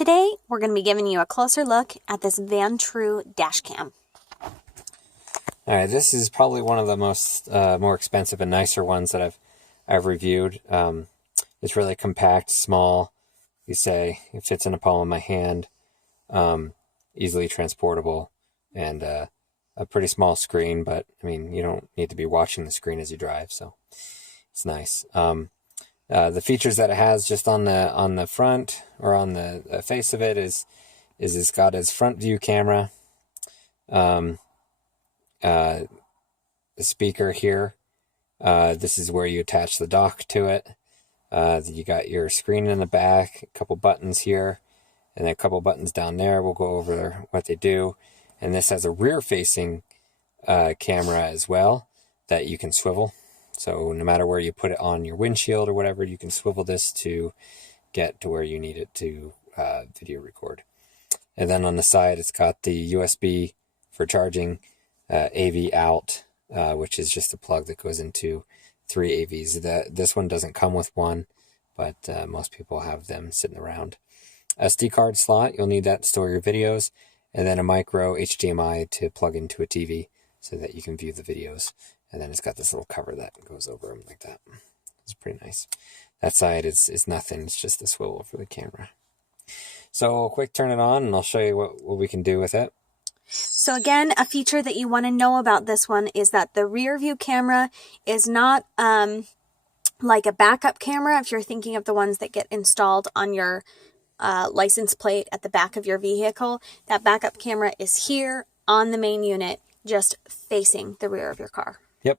Today, we're going to be giving you a closer look at this Vantrue dash cam. All right, this is probably one of the most more expensive and nicer ones that I've reviewed. It's really compact, small. You say it fits in the palm of my hand, easily transportable, and a pretty small screen. But I mean, you don't need to be watching the screen as you drive, so it's nice. The features that it has just on the front or on the face of it is it's got its front view camera, the speaker here. This is where you attach the dock to it. You got your screen in the back, a couple buttons here, and then a couple buttons down there. We'll go over what they do. And this has a rear-facing camera as well that you can swivel. So no matter where you put it on your windshield or whatever, you can swivel this to get to where you need it to video record. And then on the side, it's got the USB for charging, AV out, which is just a plug that goes into 3 AVs. This one doesn't come with one, but most people have them sitting around. SD card slot, you'll need that to store your videos, and then a micro HDMI to plug into a TV so that you can view the videos. And then it's got this little cover that goes over them like that. It's pretty nice. That side is nothing. It's just a swivel for the camera. So quick turn it on and I'll show you what we can do with it. So again, a feature that you want to know about this one is that the rear view camera is not like a backup camera. If you're thinking of the ones that get installed on your license plate at the back of your vehicle, that backup camera is here on the main unit, just facing the rear of your car. Yep.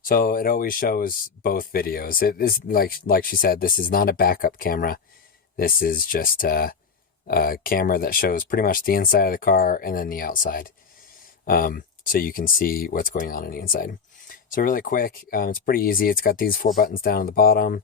So it always shows both videos. It is like she said, this is not a backup camera. This is just a camera that shows pretty much the inside of the car and then the outside. So you can see what's going on the inside. So really quick, it's pretty easy. It's got these 4 buttons down at the bottom.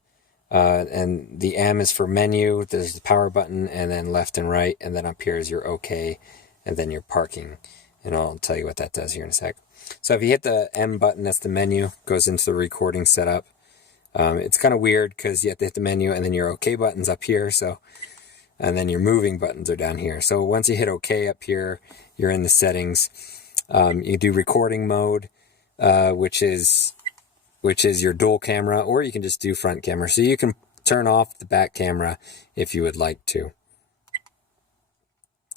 And the M is for menu. There's the power button and then left and right. And then up here is your OK and then your parking. And I'll tell you what that does here in a sec. So if you hit the M button, that's the menu, goes into the recording setup. It's kind of weird because you have to hit the menu and then your OK button's up here. And then your moving buttons are down here. So once you hit OK up here, you're in the settings. You do recording mode, which is your dual camera, or you can just do front camera. So you can turn off the back camera if you would like to.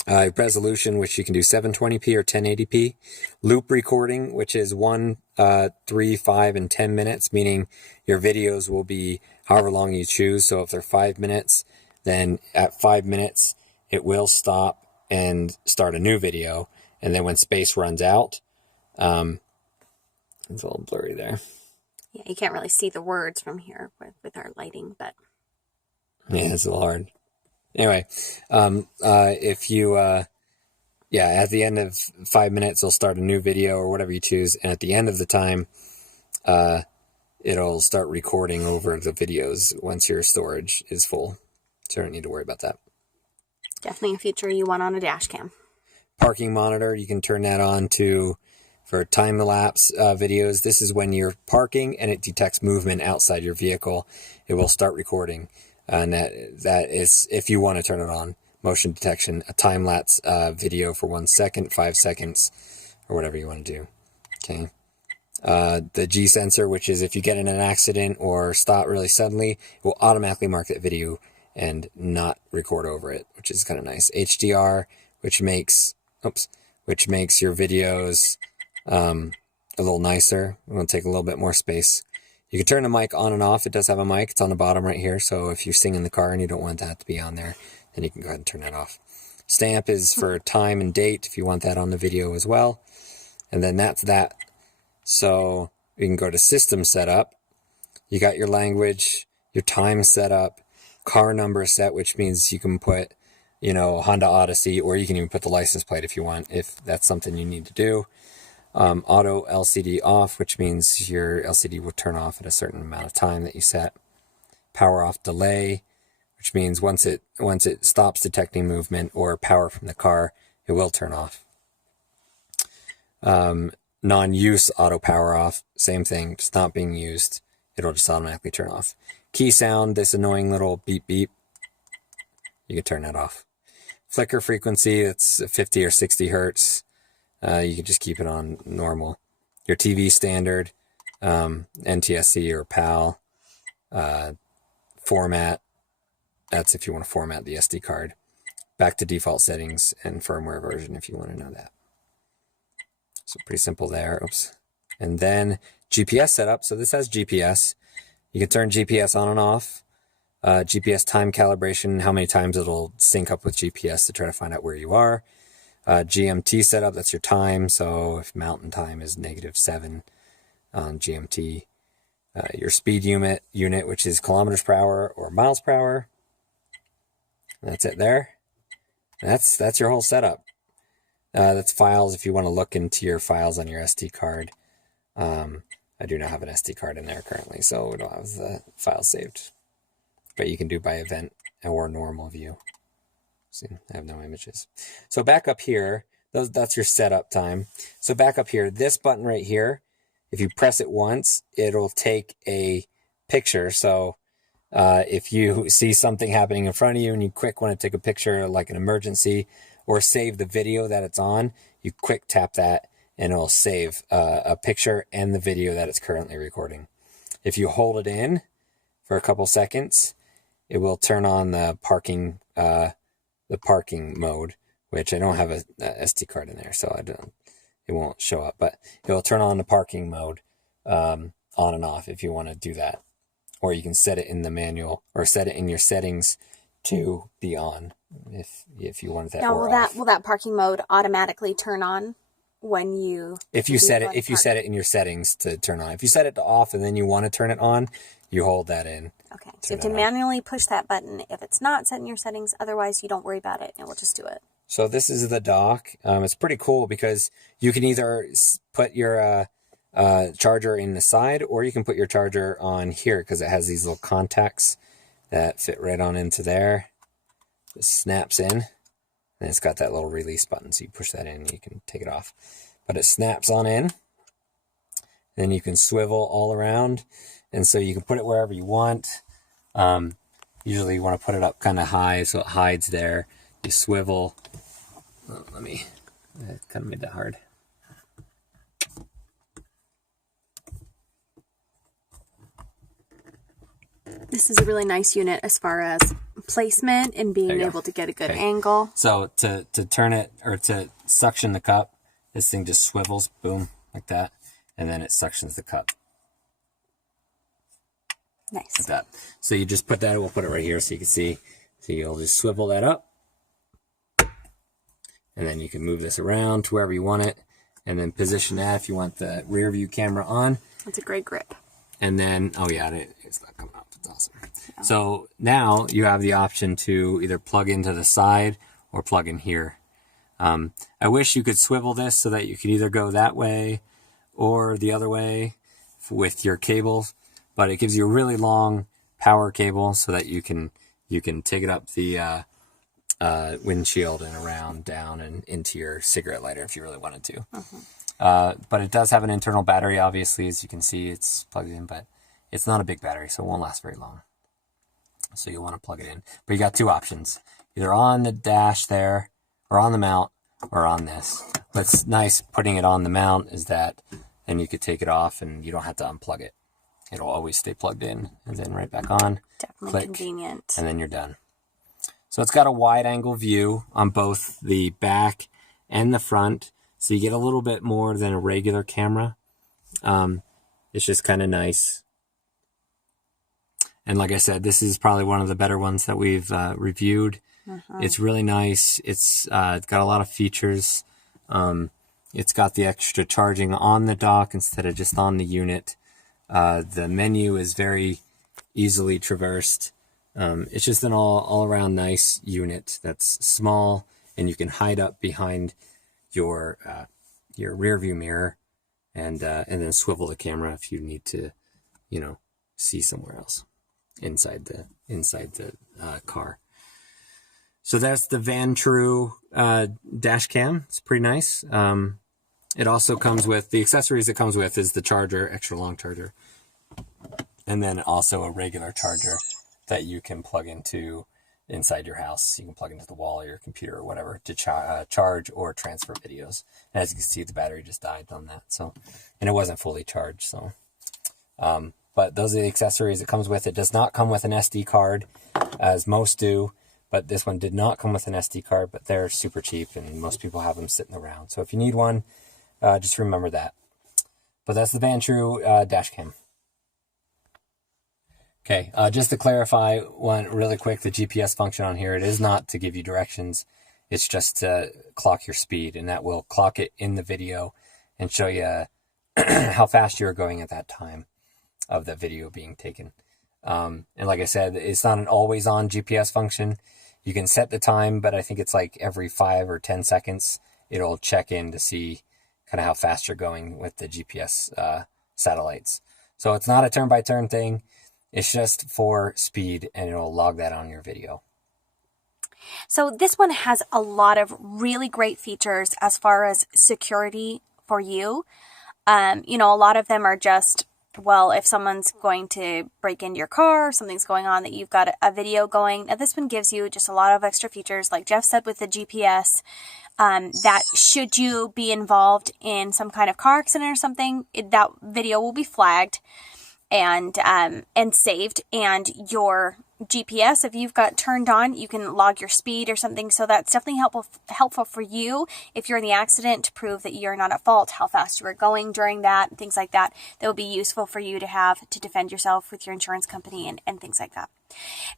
Resolution, which you can do 720p or 1080p. Loop recording, which is 1, 3, 5, and 10 minutes, meaning your videos will be however long you choose. So if they're 5 minutes, then at 5 minutes, it will stop and start a new video. And then when space runs out, it's a little blurry there. Yeah, you can't really see the words from here with our lighting, but yeah, it's a little hard. Anyway, if you, at the end of 5 minutes, it'll start a new video or whatever you choose. And at the end of the time, it'll start recording over the videos once your storage is full. So you don't need to worry about that. Definitely a feature you want on a dash cam. Parking monitor, you can turn that on for time-lapse videos. This is when you're parking and it detects movement outside your vehicle. It will start recording. And that is, if you want to turn it on, motion detection, a time-lapse video for 1 second, 5 seconds, or whatever you want to do. Okay. The G sensor, which is if you get in an accident or stop really suddenly, it will automatically mark that video and not record over it, which is kind of nice. HDR, which makes your videos a little nicer. It will take a little bit more space. You can turn the mic on and off. It does have a mic. It's on the bottom right here. So if you sing in the car and you don't want that to be on there, then you can go ahead and turn that off. Stamp is for time and date if you want that on the video as well. And then that's that. So you can go to system setup. You got your language, your time setup, car number set, which means you can put, Honda Odyssey, or you can even put the license plate if you want, if that's something you need to do. Auto LCD off, which means your LCD will turn off at a certain amount of time that you set. Power off delay, which means once it stops detecting movement or power from the car, it will turn off. Non-use auto power off, same thing, it's not being used, it'll just automatically turn off. Key sound, this annoying little beep beep, you can turn that off. Flicker frequency, it's 50 or 60 hertz. You can just keep it on normal. Your TV standard, NTSC or PAL. Format, that's if you want to format the SD card. Back to default settings and firmware version if you want to know that. So pretty simple there. Oops. And then GPS setup. So this has GPS. You can turn GPS on and off. GPS time calibration, how many times it'll sync up with GPS to try to find out where you are. GMT setup, that's your time. So if mountain time is -7 on GMT. Your speed unit, which is kilometers per hour or miles per hour. That's it there. That's your whole setup. That's files if you want to look into your files on your SD card. I do not have an SD card in there currently, so we don't have the file saved. But you can do by event or normal view. See, I have no images. So back up here, that's your setup time. So back up here, this button right here, if you press it once, it'll take a picture. So if you see something happening in front of you and you quick want to take a picture like an emergency or save the video that it's on, you quick tap that and it'll save a picture and the video that it's currently recording. If you hold it in for a couple seconds, it will turn on the parking mode, which I don't have a SD card in there, so it won't show up, but it will turn on the parking mode on and off if you want to do that. Or you can set it in the manual or set it in your settings to be on if you want that. Now, will that parking mode automatically turn on when you set it in your settings to turn on? If you set it to off and then you want to turn it on, you hold that in. Okay, so you have to manually push that button if it's not set in your settings. Otherwise, you don't worry about it, and we'll just do it. So this is the dock. It's pretty cool because you can either put your charger in the side, or you can put your charger on here because it has these little contacts that fit right on into there. It snaps in, and it's got that little release button, so you push that in and you can take it off. But it snaps on in. Then you can swivel all around, and so you can put it wherever you want. Usually you want to put it up kind of high so it hides there. You swivel. Oh, that kind of made that hard. This is a really nice unit as far as placement and being able to get a good angle. So to turn it or to suction the cup, this thing just swivels, boom, like that, and then it suctions the cup. Nice. Like that. So you just put that, we'll put it right here so you can see. So you'll just swivel that up. And then you can move this around to wherever you want it. And then position that if you want the rear view camera on. That's a great grip. And then, oh yeah, it's not coming up. It's awesome. Yeah. So now you have the option to either plug into the side or plug in here. I wish you could swivel this so that you could either go that way or the other way with your cables. But it gives you a really long power cable so that you can take it up the windshield and around, down, and into your cigarette lighter if you really wanted to. But it does have an internal battery, obviously, as you can see, it's plugged in, but it's not a big battery, so it won't last very long. So you'll want to plug it in. But you got two options, either on the dash there, or on the mount, or on this. What's nice putting it on the mount is that then you could take it off and you don't have to unplug it. It'll always stay plugged in, and then right back on. Definitely click, convenient. And then you're done. So it's got a wide angle view on both the back and the front. So you get a little bit more than a regular camera. It's just kind of nice. And like I said, this is probably one of the better ones that we've reviewed. It's really nice. It's got a lot of features. It's got the extra charging on the dock instead of just on the unit. The menu is very easily traversed. It's just an all around nice unit that's small, and you can hide up behind your rear view mirror and then swivel the camera if you need to, see somewhere else inside the car. So that's the Vantrue dash cam. It's pretty nice. It also comes with the accessories. It comes with is the charger, extra long charger, and then also a regular charger that you can plug into inside your house. You can plug into the wall or your computer or whatever to charge or transfer videos. And as you can see, the battery just died on that. So, and it wasn't fully charged. So, but those are the accessories it comes with. It does not come with an SD card, as most do. But this one did not come with an SD card, but they're super cheap and most people have them sitting around. So if you need one, just remember that. But that's the Vantrue dash cam. Okay, just to clarify one really quick, the GPS function on here, it is not to give you directions. It's just to clock your speed, and that will clock it in the video and show you how fast you're going at that time of the video being taken. And like I said, it's not an always on GPS function. You can set the time, but I think it's like every 5 or 10 seconds, it'll check in to see kind of how fast you're going with the GPS satellites. So it's not a turn-by-turn thing. It's just for speed, and it'll log that on your video. So this one has a lot of really great features as far as security for you. You know, a lot of them are just, well, if someone's going to break into your car, something's going on, that you've got a video going. Now, this one gives you just a lot of extra features, like Jeff said with the GPS, that should you be involved in some kind of car accident or something, that video will be flagged and saved, and your GPS, if you've got turned on, you can log your speed or something. So that's definitely helpful for you if you're in the accident, to prove that you're not at fault, how fast you were going during that, things like that. That would be useful for you to have to defend yourself with your insurance company and things like that.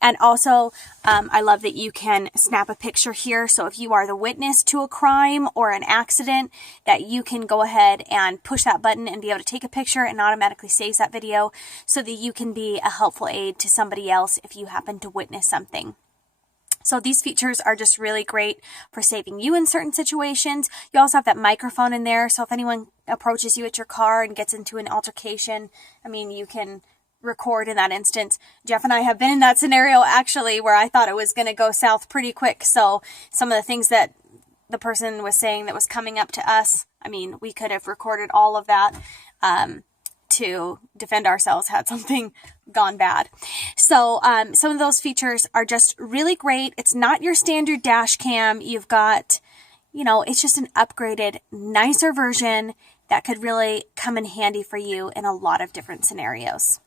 And also, I love that you can snap a picture here. So if you are the witness to a crime or an accident, that you can go ahead and push that button and be able to take a picture, and automatically saves that video so that you can be a helpful aid to somebody else if you happen to witness something. So these features are just really great for saving you in certain situations. You also have that microphone in there. So if anyone approaches you at your car and gets into an altercation, I mean, you can record in that instance. Jeff and I have been in that scenario actually, where I thought it was going to go south pretty quick. So some of the things that the person was saying that was coming up to us, I mean, we could have recorded all of that to defend ourselves had something gone bad. So some of those features are just really great. It's not your standard dash cam. You've got, you know, it's just an upgraded, nicer version that could really come in handy for you in a lot of different scenarios.